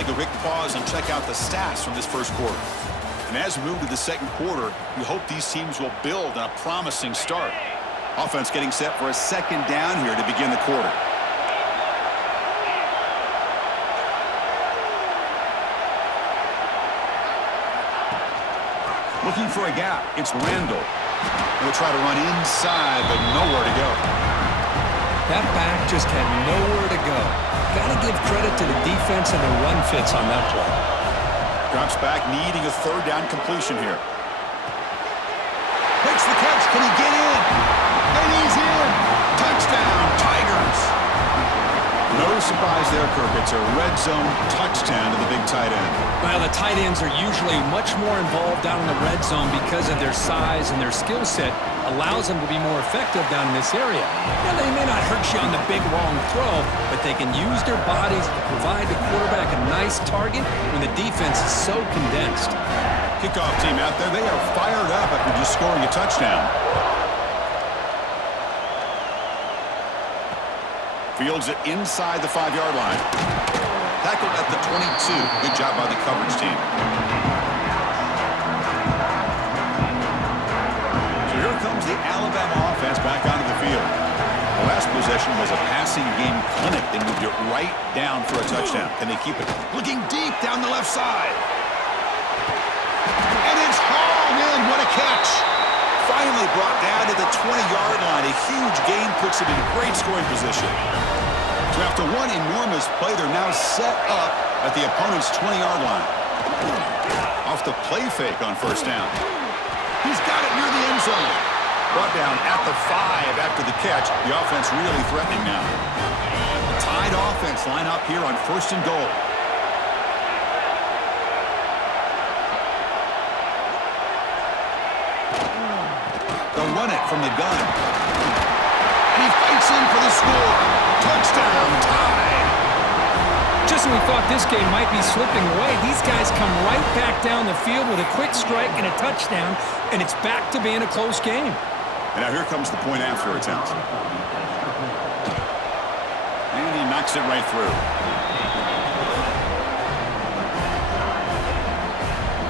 take a quick pause and check out the stats from this first quarter. And as we move to the second quarter, we hope these teams will build on a promising start. Offense getting set for a second down here to begin the quarter. Looking for a gap. It's Randall. They'll try to run inside, but nowhere to go. That back just had nowhere to go. Got to give credit to the defense and the run fits on that play. Drops back, needing a third down completion here. Makes the catch. Can he get in? And he's in. Touchdown, Tigers. No surprise there, Kirk. It's a red zone touchdown to the big tight end. Well, the tight ends are usually much more involved down in the red zone because of their size and their skill set allows them to be more effective down in this area. Now, they may not hurt you on the big, long throw, but they can use their bodies to provide the quarterback a nice target when the defense is so condensed. Kickoff team out there. They are fired up after just scoring a touchdown. Fields it inside the 5-yard line. Tackled at the 22. Good job by the coverage team. So here comes the Alabama offense back onto the field. The last possession was a passing game clinic. They moved it right down for a touchdown. Can they keep it? Looking deep down the left side. And it's hauled in. What a catch. Finally brought down to the 20-yard line. A huge gain puts it in great scoring position. So after one enormous play, they're now set up at the opponent's 20-yard line. Off the play fake on first down. He's got it near the end zone. Brought down at the 5 after the catch. The offense really threatening now. The Tide offense line up here on first and goal. They'll run it from the gun. And he fights in for the score. Touchdown, Tide. Just when we thought this game might be slipping away, these guys come right back down the field with a quick strike and a touchdown, and it's back to being a close game. And now here comes the point after attempt. And he knocks it right through.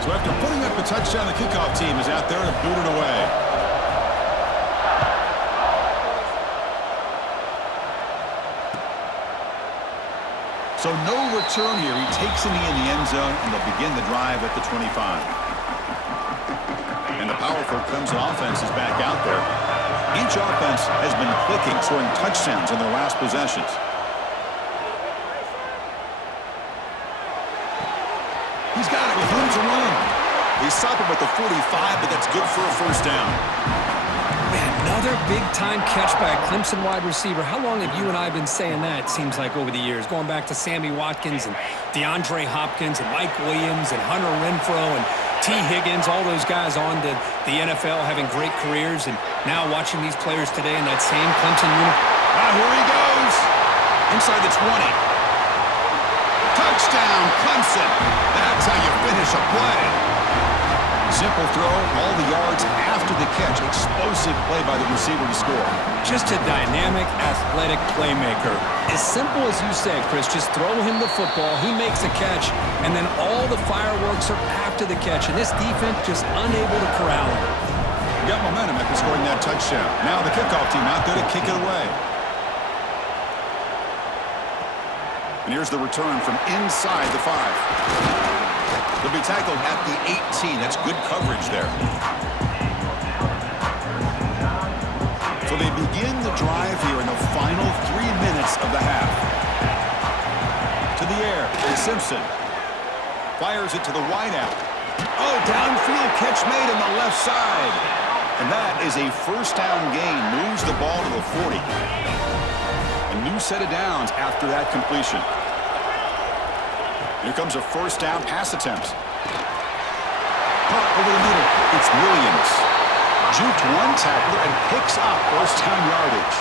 So after putting up a touchdown, the kickoff team is out there to boot it away. So no return here. He takes it in the end zone, and they'll begin the drive at the 25. And the powerful Clemson offense is back out there. Each offense has been clicking, scoring touchdowns in their last possessions. He's got it with room to run. They stop him at the 45, but that's good for a first down. Man, another big-time catch by a Clemson wide receiver. How long have you and I been saying that, it seems like, over the years? Going back to Sammy Watkins and DeAndre Hopkins and Mike Williams and Hunter Renfrow and T. Higgins, all those guys on to the NFL having great careers, and now watching these players today in that same Clemson uniform. Ah, here he goes. Inside the 20. Touchdown, Clemson. That's how you finish a play. Simple throw, all the yards after the catch. Explosive play by the receiver to score. Just a dynamic, athletic playmaker. As simple as you say, Chris, just throw him the football, he makes a catch, and then all the fireworks are after the catch, and this defense just unable to corral him. Got momentum after scoring that touchdown. Now the kickoff team out there to kick it away. And here's the return from inside the 5. They'll be tackled at the 18. That's good coverage there. So they begin the drive here in the final 3 minutes of the half. To the air, and Simpson fires it to the wideout. Oh, downfield catch made on the left side. And that is a first down gain. Moves the ball to the 40. A new set of downs after that completion. Here comes a first down pass attempt. Caught over the middle. It's Williams. Juked one tackler and picks up first down yardage.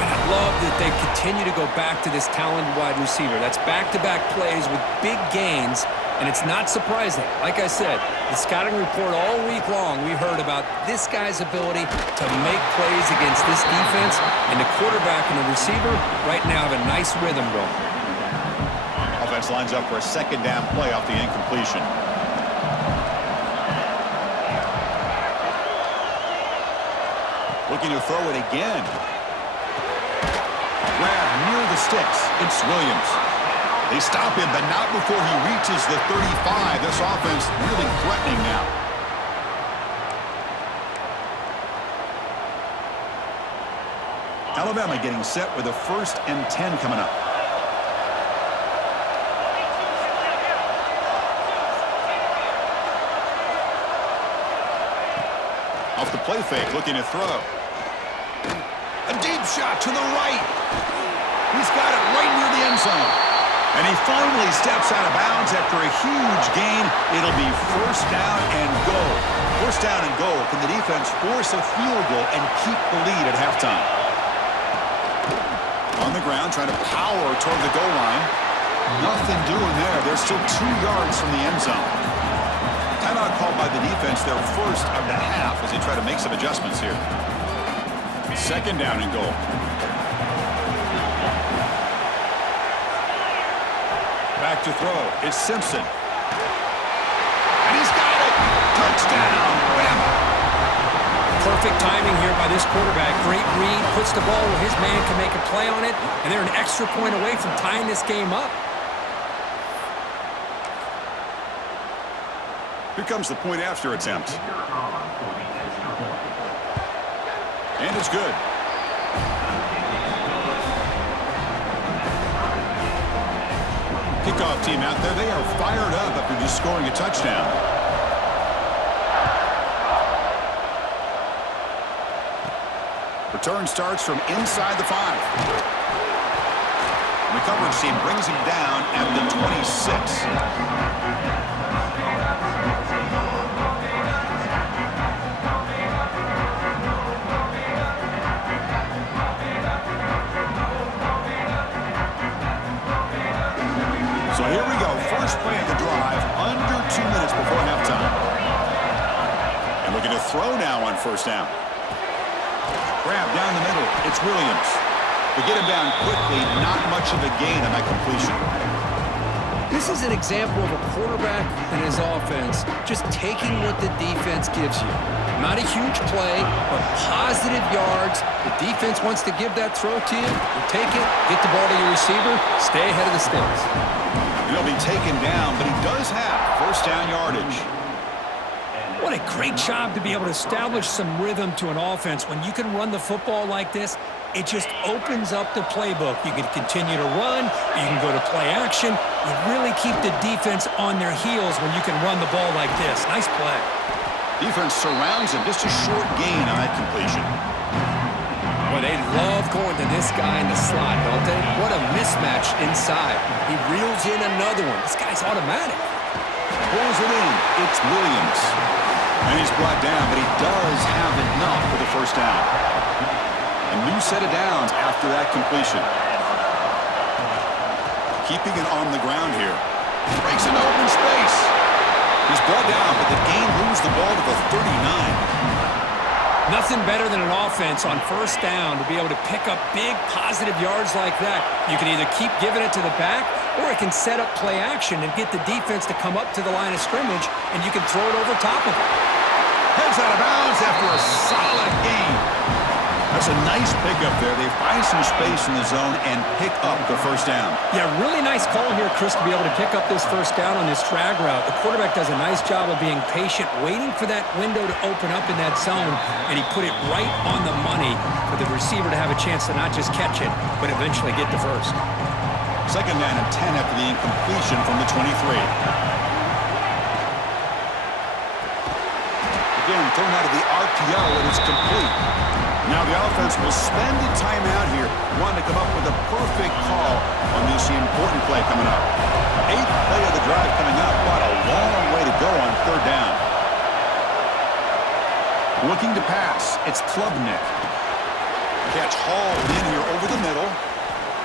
Man, I love that they continue to go back to this talented wide receiver. That's back-to-back plays with big gains, and it's not surprising. Like I said, the scouting report all week long, we heard about this guy's ability to make plays against this defense, and the quarterback and the receiver right now have a nice rhythm going. defense lines up for a second down play off the incompletion. Looking to throw it again. Grab near the sticks. It's Williams. They stop him, but not before he reaches the 35. This offense really threatening now. Alabama getting set with a 1st and 10 coming up. Off the play fake, looking to throw. A deep shot to the right. He's got it right near the end zone. And he finally steps out of bounds after a huge gain. It'll be 1st down and goal. 1st down and goal. Can the defense force a field goal and keep the lead at halftime? On the ground, trying to power toward the goal line. Nothing doing there. They're still 2 yards from the end zone. Timeout called by the defense, their 1st of the half as they try to make some adjustments here. 2nd down and goal. Back to throw. It's Simpson. And he's got it. Touchdown, Bama. Perfect timing here by this quarterback. Great read, puts the ball where his man can make a play on it, and they're an extra point away from tying this game up. Here comes the point after attempt. And it's good. Kickoff team out there. They are fired up after just scoring a touchdown. Return starts from inside the 5. The coverage team brings him down at the 26. So here we go. First play of the drive, under 2 minutes before halftime. And looking to throw now on 1st down. Grab down the middle. It's Williams. To get him down quickly, not much of a gain on that completion. This is an example of a quarterback and his offense just taking what the defense gives you. Not a huge play, but positive yards. The defense wants to give that throw to you. You take it, get the ball to your receiver, stay ahead of the sticks. He'll be taken down, but he does have 1st down yardage. What a great job to be able to establish some rhythm to an offense. When you can run the football like this, it just opens up the playbook. You can continue to run, you can go to play action. You really keep the defense on their heels when you can run the ball like this. Nice play. Defense surrounds him. Just a short gain on that completion. Well, they love going to this guy in the slot, don't they? What a mismatch inside. He reels in another one. This guy's automatic. Pulls it in. It's Williams. And he's brought down, but he does have enough for the 1st down. A new set of downs after that completion. Keeping it on the ground here. Breaks into open space. He's brought down, but the game moves the ball to the 39. Nothing better than an offense on 1st down to be able to pick up big positive yards like that. You can either keep giving it to the back, or it can set up play action and get the defense to come up to the line of scrimmage, and you can throw it over top of it. Heads out of bounds after a solid gain. That's a nice pickup there. They find some space in the zone and pick up the 1st down. Yeah, really nice call here, Chris, to be able to pick up this 1st down on this drag route. The quarterback does a nice job of being patient, waiting for that window to open up in that zone, and he put it right on the money for the receiver to have a chance to not just catch it, but eventually get the 1st. 2nd down and 10 after the incompletion from the 23. Again, thrown out of the RPO, and it's complete. Now the offense will spend a timeout here, wanting to come up with a perfect call on this important play coming up. 8th play of the drive coming up, but a long way to go on 3rd down. Looking to pass, it's Klubnik. Catch hauled in here over the middle.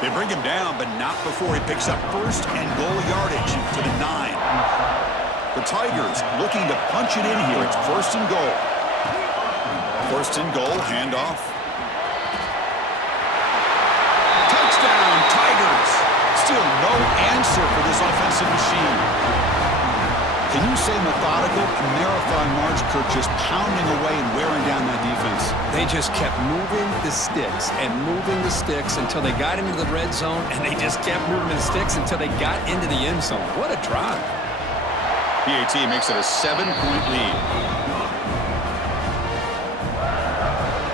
They bring him down, but not before he picks up 1st and goal yardage to the 9. The Tigers looking to punch it in here. It's 1st and goal. 1st and goal, handoff. Touchdown, Tigers. Still no answer for this When you say methodical, a marathon march, Kirk, just pounding away and wearing down that defense. They just kept moving the sticks and moving the sticks until they got into the red zone, and they just kept moving the sticks until they got into the end zone. What a drive. PAT makes it a 7-point lead.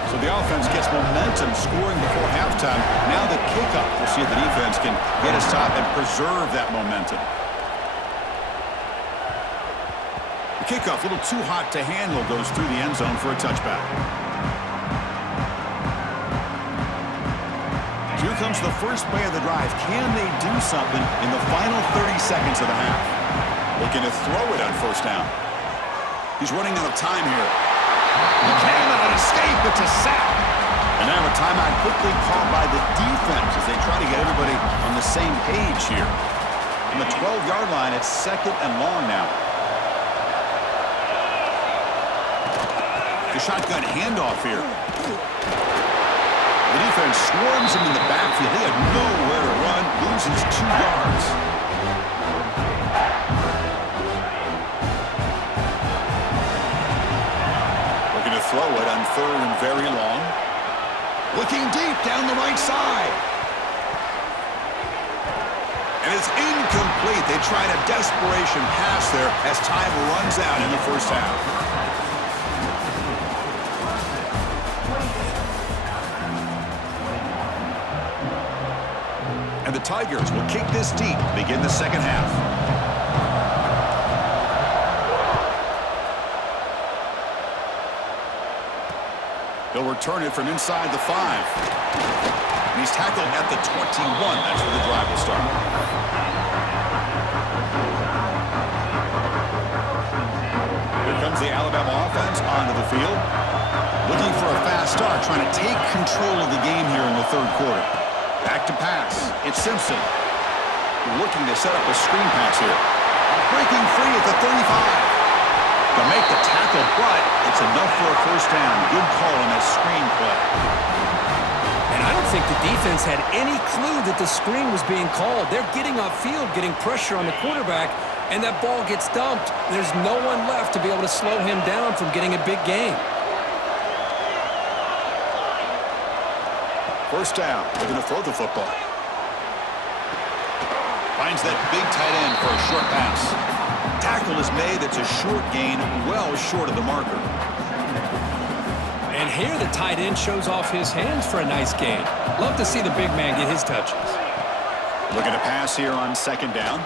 So the offense gets momentum scoring before halftime. Now the kickoff. We'll see if the defense can get a stop and preserve that momentum. The kickoff, a little too hot to handle, goes through the end zone for a touchback. Here comes the first play of the drive. Can they do something in the final 30 seconds of the half? Looking to throw it on first down. He's running out of time here. He cannot escape. It's a sack. And now a timeout quickly called by the defense as they try to get everybody on the same page here. On the 12-yard line, it's 2nd and long now. The shotgun handoff here. The defense swarms him in the backfield. He had nowhere to run, loses 2 yards. Looking to throw it on 3rd and very long. Looking deep down the right side. And it's incomplete. They tried a desperation pass there as time runs out in the first half. And the Tigers will kick this deep to begin the second half. He'll return it from inside the 5. And he's tackled at the 21. That's where the drive will start. Here comes the Alabama offense onto the field. Looking for a fast start, trying to take control of the game here in the 3rd quarter. Back to pass. It's Simpson. Looking to set up a screen pass here. Breaking free at the 35. To make the tackle, but it's enough for a first down. Good call on that screen play. And I don't think the defense had any clue that the screen was being called. They're getting upfield, getting pressure on the quarterback, and that ball gets dumped. There's no one left to be able to slow him down from getting a big gain. First down. They're going to throw the football. Finds that big tight end for a short pass. Tackle is made. It's a short gain, well short of the marker. And here the tight end shows off his hands for a nice gain. Love to see the big man get his touches. Looking to pass here on 2nd down.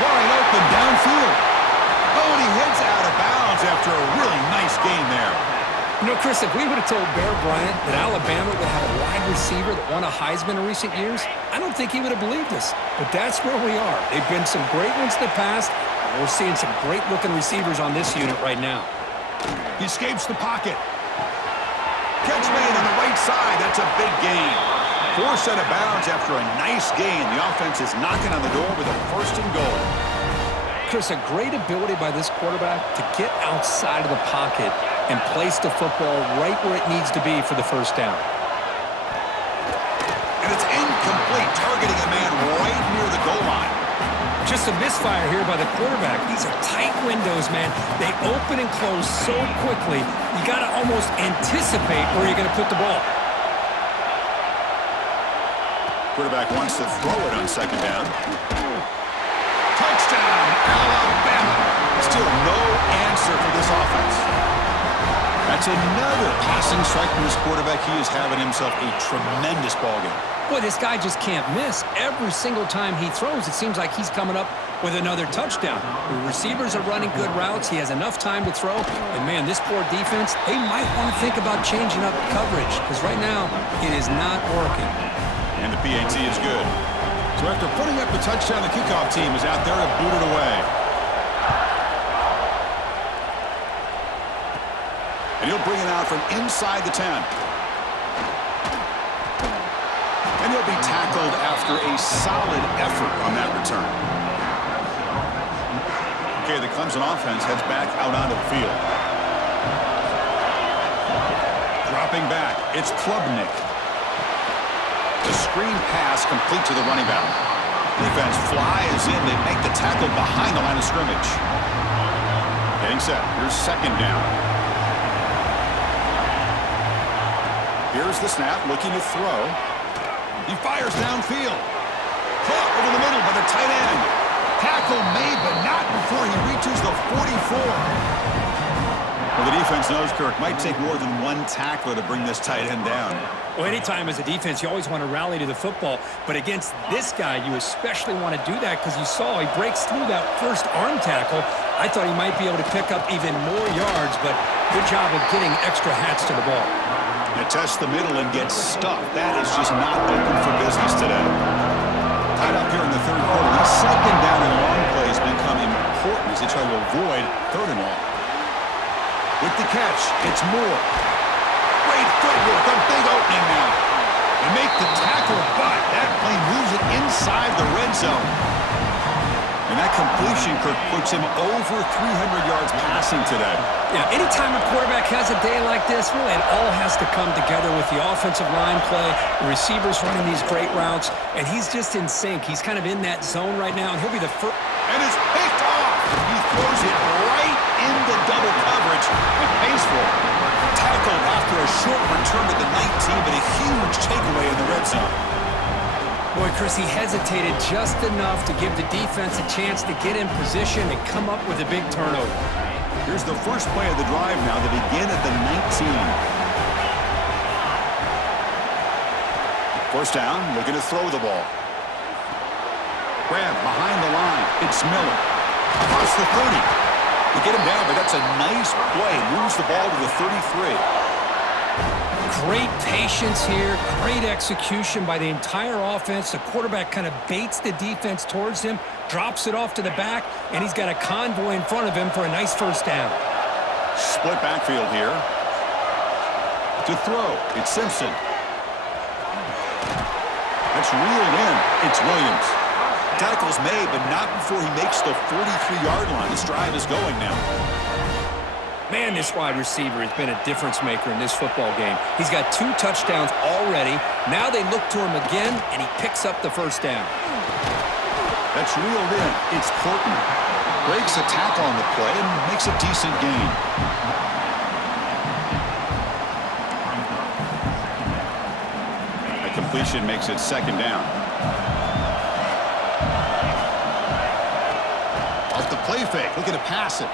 Wide open downfield. Oh, and he heads out of bounds after a really nice gain there. You know, Chris, if we would have told Bear Bryant that Alabama would have a wide receiver that won a Heisman in recent years, I don't think he would have believed us. But that's where we are. They've been some great ones in the past, and we're seeing some great-looking receivers on this unit right now. He escapes the pocket. Catch made on the right side. That's a big gain. Forced out of bounds after a nice gain. The offense is knocking on the door with a 1st and goal. Chris, a great ability by this quarterback to get outside of the pocket and place the football right where it needs to be for the first down. And it's incomplete, targeting a man right near the goal line. Just a misfire here by the quarterback. These are tight windows, man. They open and close so quickly, you got to almost anticipate where you're going to put the ball. Quarterback wants to throw it on 2nd down. Touchdown, Alabama. Still no answer for this offense. That's another passing strike from this quarterback. He is having himself a tremendous ballgame. Boy, this guy just can't miss. Every single time he throws, it seems like he's coming up with another touchdown. The receivers are running good routes. He has enough time to throw. And, man, this poor defense, they might want to think about changing up coverage because right now it is not working. And the PAT is good. So after putting up the touchdown, the kickoff team is out there to boot it away. And he'll bring it out from inside the 10. And he'll be tackled after a solid effort on that return. Okay, the Clemson offense heads back out onto the field. Dropping back, it's Klubnik. The screen pass complete to the running back. Defense flies in. They make the tackle behind the line of scrimmage. Getting set. Here's second down. Here's the snap, looking to throw. He fires downfield. Caught over the middle by the tight end. Tackle made, but not before he reaches the 44. Well, the defense knows, Kirk, might take more than one tackler to bring this tight end down. Well, anytime as a defense, you always want to rally to the football. But against this guy, you especially want to do that because you saw he breaks through that first arm tackle. I thought he might be able to pick up even more yards, but good job of getting extra hats to the ball. It tests the middle and gets stuffed. That is just not open for business today. Tied up here in the third quarter. These second down and long plays become important as they try to avoid third and long. With the catch, it's Moore. Great footwork, a big opening now. They make the tackle, but that play moves it inside the red zone. And that completion, Kirk, puts him over 300 yards passing today. Yeah, anytime a quarterback has a day like this, really it all has to come together with the offensive line play, the receivers running these great routes, and he's just in sync. He's kind of in that zone right now, and he'll be the first. And it's picked off. He throws it right into double coverage and pays for it. Tackled after a short return to the 19, but a huge takeaway in the red zone. Boy, Chris, he hesitated just enough to give the defense a chance to get in position and come up with a big turnover. Here's the first play of the drive now. They begin at the 19. First down, looking to throw the ball. Grab behind the line. It's Miller. Across the 30. They get him down, but that's a nice play. Moves the ball to the 33. Great patience here, great execution by the entire offense. The quarterback kind of baits the defense towards him, drops it off to the back, and he's got a convoy in front of him for a nice first down. Split backfield here. To throw, it's Simpson. That's reeled in. It's Williams. Tackle's made, but not before he makes the 43-yard line. This drive is going now. Man, this wide receiver has been a difference maker in this football game. He's got 2 touchdowns already. Now they look to him again, and he picks up the first down. That's reeled in. It's Corton. Breaks a tackle on the play and makes a decent gain. A completion makes it second down. Off the play fake, looking to pass it.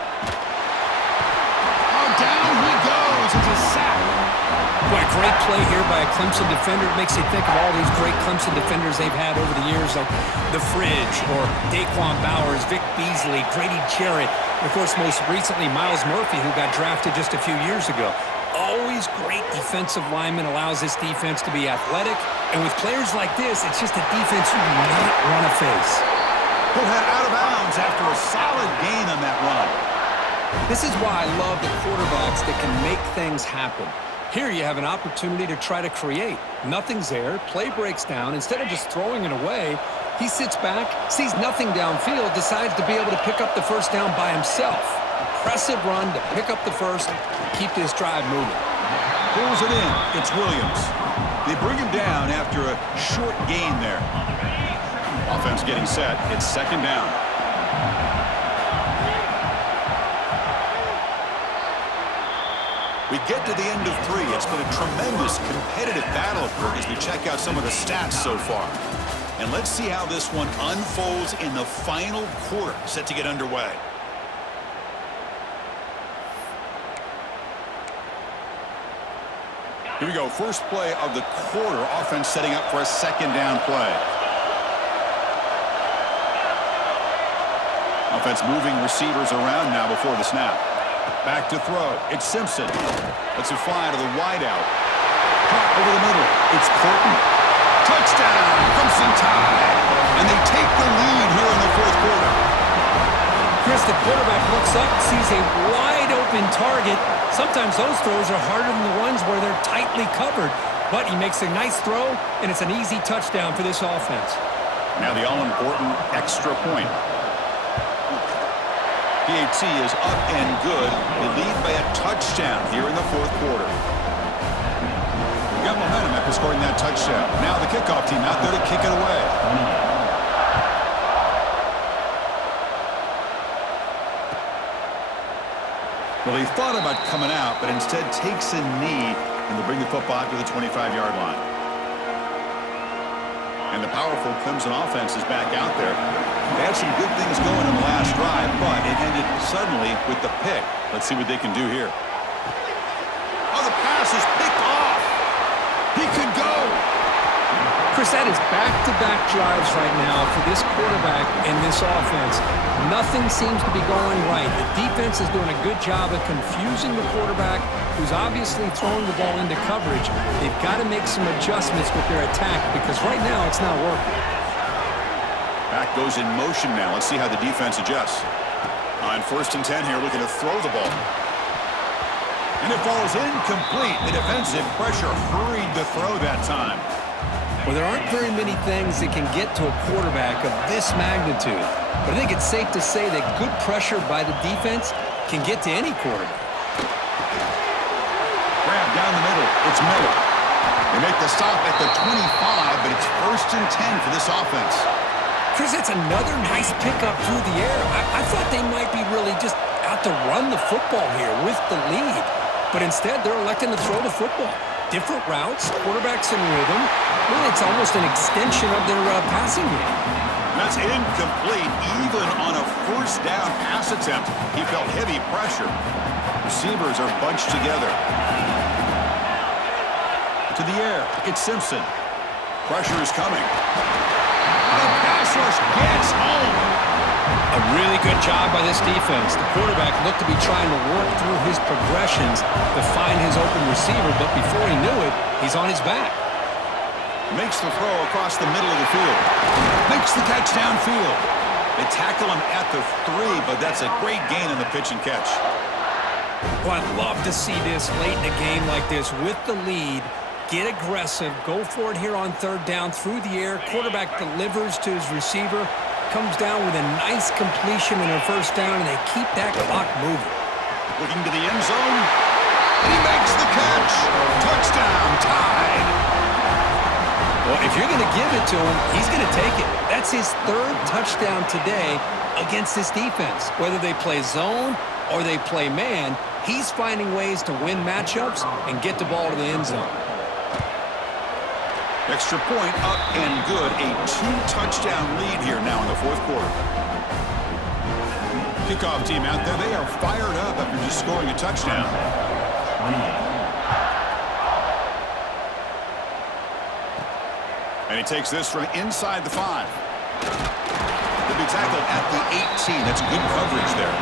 Down he goes. It's a sack. Boy, great play here by a Clemson defender. It makes you think of all these great Clemson defenders they've had over the years, like The Fridge or Daquan Bowers, Vic Beasley, Grady Jarrett, and of course, most recently, Myles Murphy, who got drafted just a few years ago. Always great defensive lineman, allows this defense to be athletic, and with players like this, it's just a defense you do not want to face. Pulled that out of bounds after a solid gain on that run. This is why I love the quarterbacks that can make things happen. Here you have an opportunity to try to create. Nothing's there. Play breaks down. Instead of just throwing it away, he sits back, sees nothing downfield, decides to be able to pick up the first down by himself. Impressive run to pick up the first, keep this drive moving. Pulls it in. It's Williams. They bring him down after a short gain there. Offense getting set. It's second down. We get to the end of 3. It's been a tremendous competitive battle as we check out some of the stats so far. And let's see how this one unfolds in the final quarter, set to get underway. Here we go. First play of the quarter. Offense setting up for a second down play. Offense moving receivers around now before the snap. Back to throw. It's Simpson. Lets it fly to the wideout. Caught over the middle. It's Corton. Touchdown. Clemson Tide. And they take the lead here in the fourth quarter. Chris, the quarterback looks up, sees a wide-open target. Sometimes those throws are harder than the ones where they're tightly covered. But he makes a nice throw, and it's an easy touchdown for this offense. Now the all-important extra point. PAT is up and good. They lead by a touchdown here in the fourth quarter. We got momentum after scoring that touchdown. Now the kickoff team out there to kick it away. Well, he thought about coming out, but instead takes a knee, and they'll bring the football out to the 25-yard line. And the powerful Clemson offense is back out there. They had some good things going in the last drive, but it ended suddenly with the pick. Let's see what they can do here. Oh, the pass is picked off. He could go. Chris, that is back-to-back drives right now for this quarterback and this offense. Nothing seems to be going right. The defense is doing a good job of confusing the quarterback, who's obviously throwing the ball into coverage. They've got to make some adjustments with their attack because right now it's not working. Back goes in motion now. Let's see how the defense adjusts. On 1st and 10 here, looking to throw the ball. And it falls incomplete. The defensive pressure hurried to throw that time. Well, there aren't very many things that can get to a quarterback of this magnitude. But I think it's safe to say that good pressure by the defense can get to any quarterback. Grab down the middle. It's Miller. They make the stop at the 25, but it's 1st and 10 for this offense. Chris, it's another nice pickup through the air. I thought they might be really just out to run the football here with the lead. But instead, they're electing to throw the football. Different routes, quarterbacks in rhythm. Really, it's almost an extension of their passing game. That's incomplete. Even on a 1st down pass attempt, he felt heavy pressure. Receivers are bunched together. To the air, it's Simpson. Pressure is coming. The pass rush gets home. A really good job by this defense. The quarterback looked to be trying to work through his progressions to find his open receiver, but before he knew it, he's on his back. Makes the throw across the middle of the field. Makes the catch downfield. They tackle him at the 3, but that's a great gain on the pitch and catch. Well, I'd love to see this late in a game like this with the lead. Get aggressive. Go for it here on 3rd down through the air. Quarterback delivers to his receiver. Comes down with a nice completion in her 1st down, and they keep that clock moving. Looking to the end zone. And he makes the catch. Touchdown, tied. Well, if you're going to give it to him, he's going to take it. That's his 3rd touchdown today against this defense. Whether they play zone or they play man, he's finding ways to win matchups and get the ball to the end zone. Extra point up and good. A 2-touchdown lead here now in the 4th quarter. Kickoff team out there. They are fired up after just scoring a touchdown. And he takes this from inside the 5. He'll be tackled at the 18. That's good coverage there.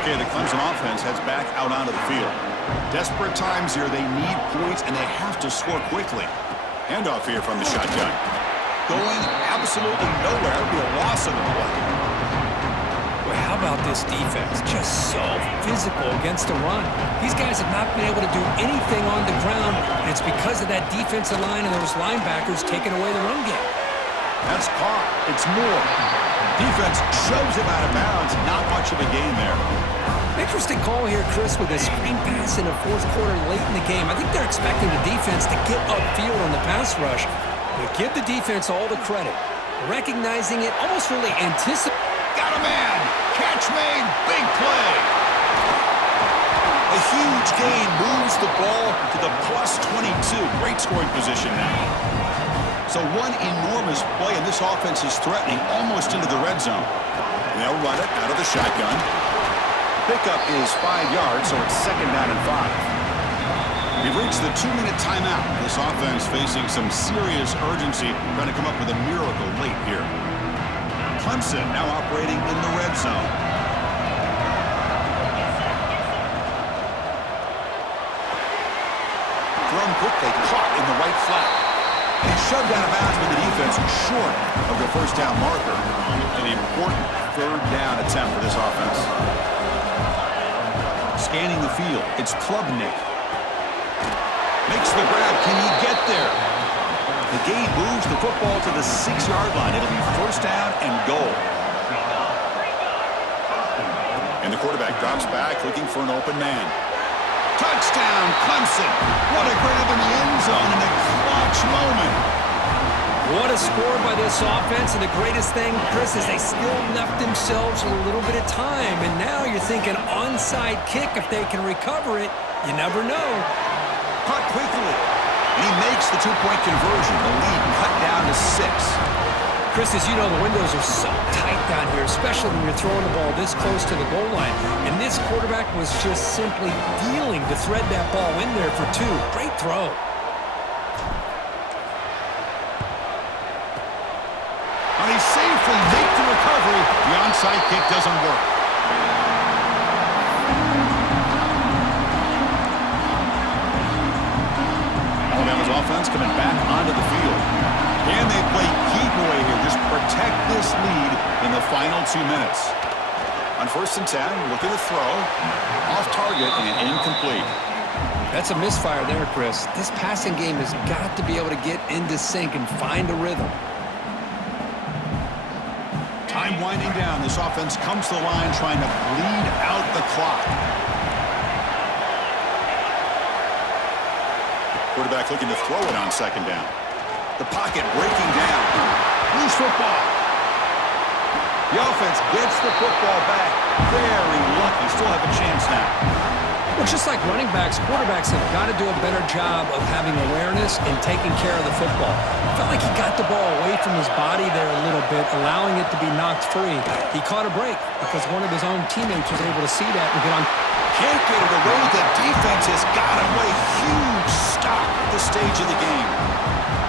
Okay, the Clemson offense heads back out onto the field. Desperate times here. They need points, and they have to score quickly. Handoff here from the shotgun. Going absolutely nowhere. It'll be a loss on the play. Well, how about this defense? Just so physical against the run. These guys have not been able to do anything on the ground, and it's because of that defensive line and those linebackers taking away the run game. That's caught. It's Moore. Defense shoves him out of bounds. Not much of a gain there. Interesting call here, Chris, with a screen pass in the 4th quarter late in the game. I think they're expecting the defense to get upfield on the pass rush. But give the defense all the credit. Recognizing it, almost really anticipating. Got a man. Catch made. Big play. A huge gain moves the ball to the +22. Great scoring position now. So one enormous play, and this offense is threatening almost into the red zone. They'll run it out of the shotgun. Pickup is 5 yards, so it's 2nd down and 5. We've reached the 2-minute timeout. This offense facing some serious urgency, trying to come up with a miracle late here. Clemson now operating in the red zone. Thrown quickly, caught in the right flat. And shoved out of bounds with the defense short of the 1st down marker. An important 3rd down attempt for this offense. Scanning the field, it's Klubnik. Makes the grab. Can he get there? The gain moves the football to the 6-yard line. It'll be 1st down and goal. And the quarterback drops back, looking for an open man. Touchdown, Clemson. What a grab in the end zone in a clutch moment. What a score by this offense, and the greatest thing, Chris, is they still left themselves a little bit of time, and now you're thinking onside kick if they can recover it. You never know. Caught quickly, and he makes the two-point conversion. The lead cut down to 6. Chris, as you know, the windows are so tight down here, especially when you're throwing the ball this close to the goal line, and this quarterback was just simply dealing to thread that ball in there for 2. Great throw. And he safely makes the recovery. The onside kick doesn't work. Alabama's offense coming back onto the field. Can they play keep away here? Just protect this lead in the final 2 minutes. On 1st and 10, looking to throw. Off target and incomplete. That's a misfire there, Chris. This passing game has got to be able to get into sync and find a rhythm. Time winding down. This offense comes to the line trying to bleed out the clock. Quarterback looking to throw it on 2nd down. The pocket breaking down. Loose football. The offense gets the football back. Very lucky. Still have a chance now. Well, just like running backs, quarterbacks have got to do a better job of having awareness and taking care of the football. I felt like he got the ball away from his body there a little bit, allowing it to be knocked free. He caught a break because one of his own teammates was able to see that and get on. Can't get it away. The defense has got him away. Huge stop at this stage of the game.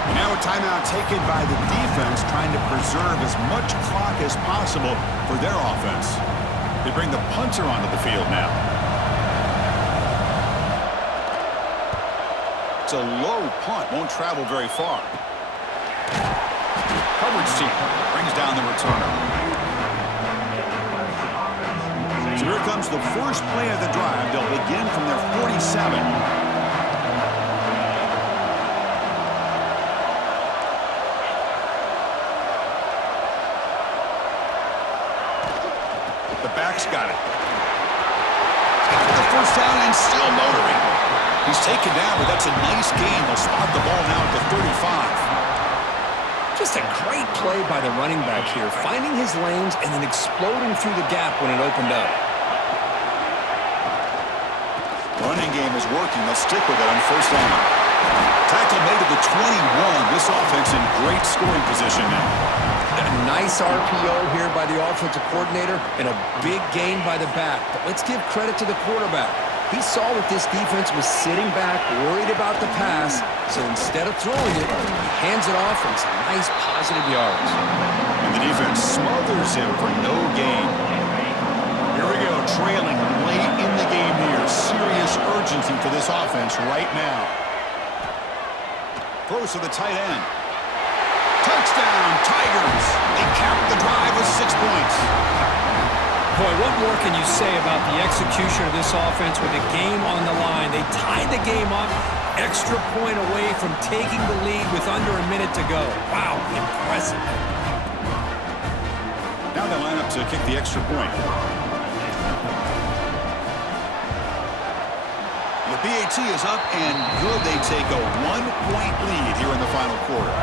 And now a timeout taken by the defense, trying to preserve as much clock as possible for their offense. They bring the punter onto the field now. It's a low punt, won't travel very far. Coverage team brings down the returner. So here comes the first play of the drive. They'll begin from their 47. The back's got it. Got the first down and still motoring. He's taken down, but that's a nice gain. They'll spot the ball now at the 35. Just a great play by the running back here, finding his lanes and then exploding through the gap when it opened up. Running game is working. They'll stick with it on 1st down. Tackle made at the 21. This offense in great scoring position now. A nice RPO here by the offensive coordinator and a big gain by the back. But let's give credit to the quarterback. He saw that this defense was sitting back, worried about the pass, so instead of throwing it, he hands it off and some nice positive yards. And the defense smothers him for no gain. Here we go, trailing late in the game here. Serious urgency for this offense right now. Throws to the tight end. Touchdown, Tigers! They cap the drive with 6 points. Boy, what more can you say about the execution of this offense with the game on the line? They tied the game up, extra point away from taking the lead with under a minute to go. Wow, impressive. Now they line up to kick the extra point. The BAT is up and good. They take a 1-point lead here in the final quarter.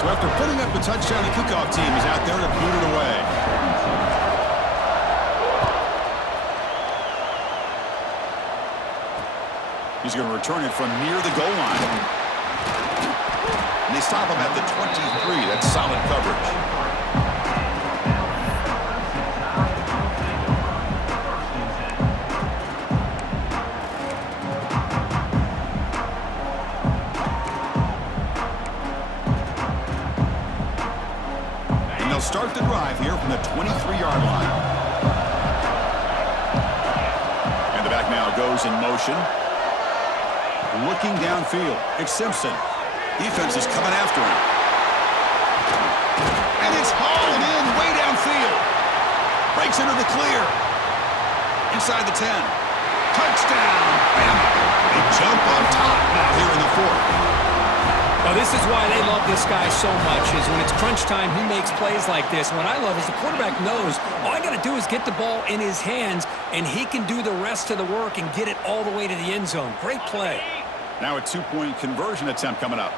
So after putting up a touchdown, the kickoff team is out there to boot it away. He's going to return it from near the goal line. And they stop him at the 23. That's solid coverage. And they'll start the drive here from the 23-yard line. And the back now goes in motion. Looking downfield. It's Simpson. Defense is coming after him. And it's hauled in way downfield. Breaks into the clear. Inside the 10. Touchdown, Bama. They jump on top now here in the 4th. Now, this is why they love this guy so much, is when it's crunch time, he makes plays like this. What I love is the quarterback knows all I got to do is get the ball in his hands, and he can do the rest of the work and get it all the way to the end zone. Great play. Now a 2-point conversion attempt coming up.